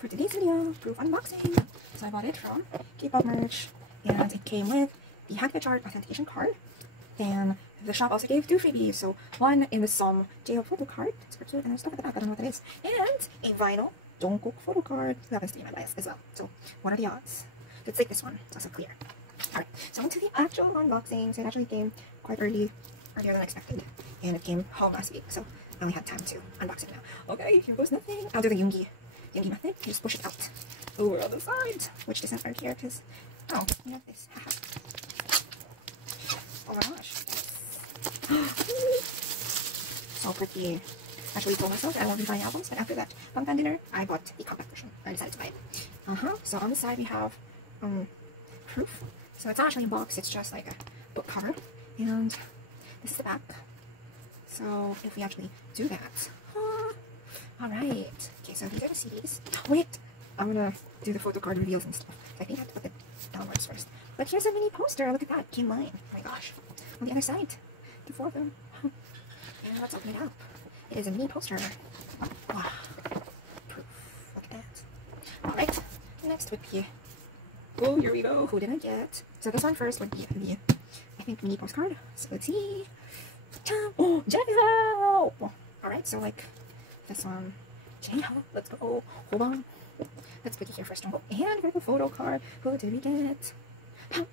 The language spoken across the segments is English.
for today's video, Proof unboxing. So I bought it from K-pop merch, and it came with the Hackfetch Art authentication card. Then the shop also gave 2 freebies. So one is some J-Hope photo card, super cute, and there's stuff at the back, I don't know what it is, and a vinyl Jungkook photo card who happens to be my bias as well. So what are the odds? Let's take this one, it's also clear. Alright, so on to the actual unboxing. So it actually came quite earlier than expected, and it came home last week, so I only had time to unbox it now. Okay, here goes nothing. I'll do the Yoongi method. You just push it out over on the side, which doesn't hurt here because, oh, you have this. Haha. Oh my gosh. So pretty. Actually told myself that I won't be buying albums, but after that Bangtan Dinner, I bought the compact version. I decided to buy it. So on the side we have Proof. So it's not actually a box, it's just like a book cover. And this is the back. So if we actually do that. Alright. Okay, so these are the CDs. Wait! I'm gonna do the photo card reveals and stuff. I think I have to put it downwards first. But here's a mini poster. Look at that. It came mine. Oh my gosh. On the other side. The 4 of them. And let's open it up. It is a mini poster. Wow. Proof. Look at that. Alright. Next would be... Oh, here we go. Who did I get? So this one first would be the, I think, mini postcard. So let's see. Oh, J-Hope! Alright, so like this one. J-Hope. Let's go. Hold on. Let's put it here first. And for the photo card, who did we get?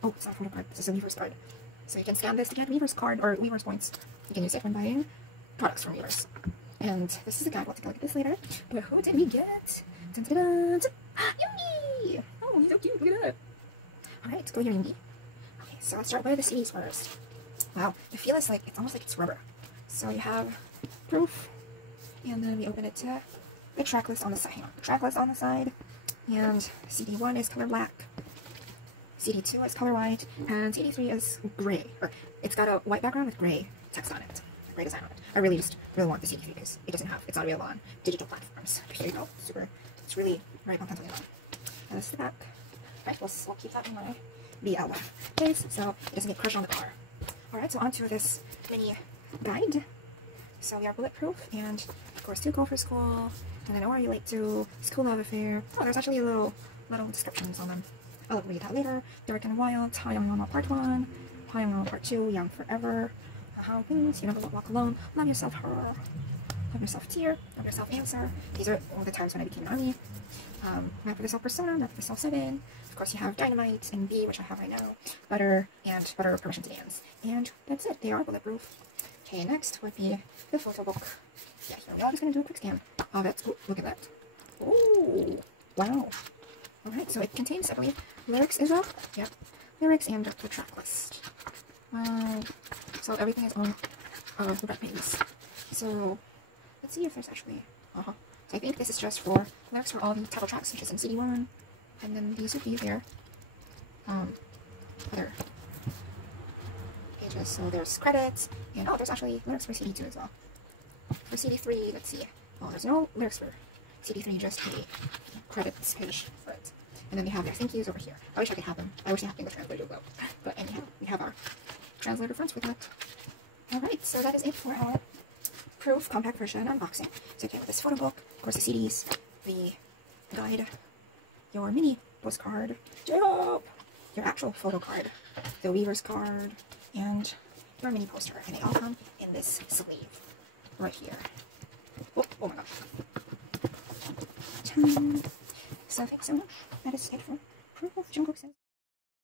Oh, it's not a photo card. This is a Weverse card. So you can scan this to get Weverse card or Weverse points. You can use it when buying products from Weverse. And this is a guide. We'll take a look at this later. But who did we get? Dun, dun, dun, dun. Yoongi! Oh, he's so cute. Look at that. Alright, let's go here, Yoongi. Okay, so let's start by the CDs first. Wow, the feel is like, it's almost like it's rubber. So you have Proof, and then we open it to the track list on the side. Hang on, the track list on the side, and CD1 is color black, CD2 is color white, and CD3 is gray. Or it's got a white background with gray text on it, gray design on it. I really want the CD3 because it doesn't have, it's not available on digital platforms. But here you go, super, it's really very content on. And this is the back. Right, we'll keep that in my BL case so it doesn't get crushed on the car. Alright, so on to this mini guide. So we are bulletproof, and of course to go for school, and then are you late to school love affair. Oh, there's actually little descriptions on them. I'll read that later. Dark and Wild, Hi Young Mama Part 1, Hi Young Mama Part 2, Young Forever, How Things, You Never Walk Alone, Love Yourself Her, Love Yourself Tear, Love Yourself Answer. These are all the times when I became an army. Map for the Self Persona, Map for the Self 7. Of course you have Dynamite and B, which I have right now, Butter, and Butter Permission to Dance. And that's it, they are bulletproof. Okay, next would be the photo book. Yeah, here we are, just gonna do a quick scan of it. Ooh, look at that. Oh, wow. Alright, so it contains, I believe, lyrics as well. Yeah, lyrics and the track list. So everything is on the back pages. So, let's see if there's actually, So I think this is just for lyrics for all the title tracks, which is in CD1. And then these would be their other pages. So there's credits, and there's actually lyrics for CD2 as well. For CD3, let's see. Oh, there's no lyrics for CD3, just a credits page for it. And then they have their thank yous over here. I wish I could have them. I wish they had the translator though. But anyhow, we have our translator fronts with that. Alright, so that is it for our Proof compact version unboxing. So again, with this photo book, of course the CDs, the guide, your mini postcard, J-Hope, your actual photo card, the Weverse card, and your mini poster. And they all come in this sleeve right here. Oh my gosh. So thanks so much. That is it for Proof. Jungkook says.